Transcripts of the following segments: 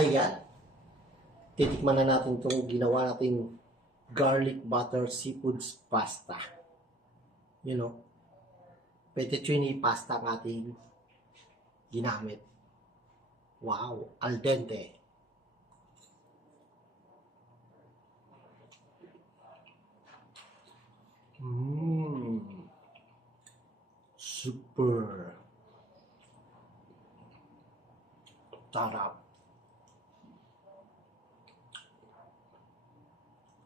Ayan, titikman na natin itong ginawa nating garlic butter seafoods pasta. You know, fettuccine pasta ang ating ginamit. Wow, al dente. Super sarap.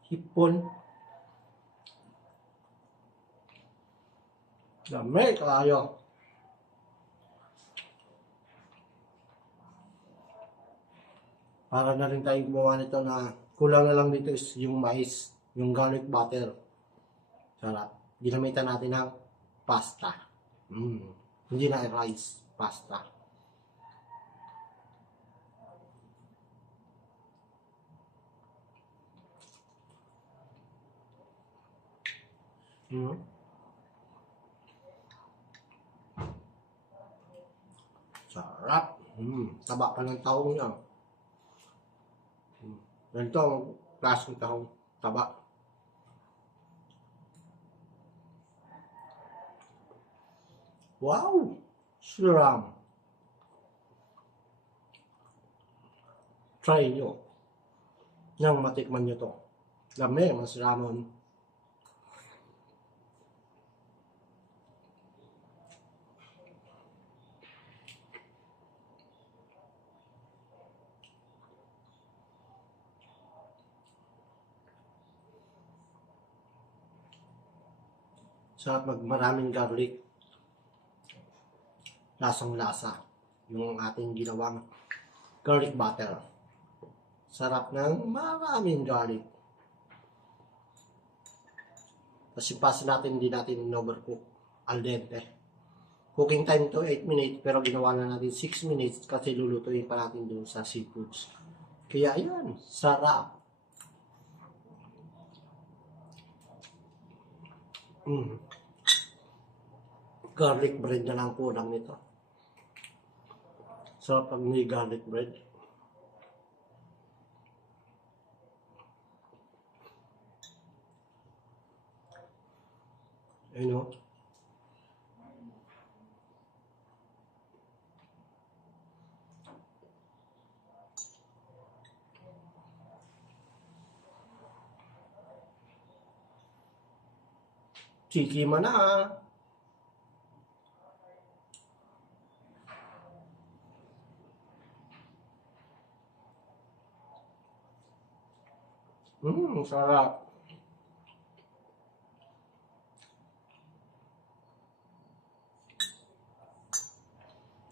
Hipon. Dami kayo. Para na rin tayong gumawa nito na kulang na lang dito is yung mais, yung garlic butter. Sarap. Ginamitan natin ng pasta. Hindi na rice, pasta. Sarap. Taba pa ng tahong niya. Ganito ang klaseng tahong taba. Wow! Siram. Try nyo. Nang matikman nyo to. Lami, mas ramon. Sarap maraming garlic. Lasang-lasa yung ating ginawang garlic butter. Sarap ng maraming garlic. Kasi pasta natin, hindi natin overcook, al dente. Cooking time to 8 minutes, pero ginawa na natin 6 minutes kasi lulutuin pa natin dun sa seafoods. Kaya ayan, sarap. Garlic bread na lang kulang nito. Sarap pag may garlic bread. Ayun o. Chiki na. Sarap.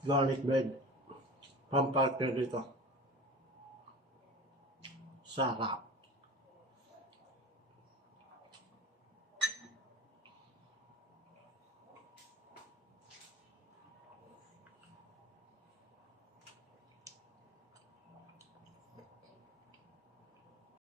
Garlic bread. Pampalper dito. Sarap.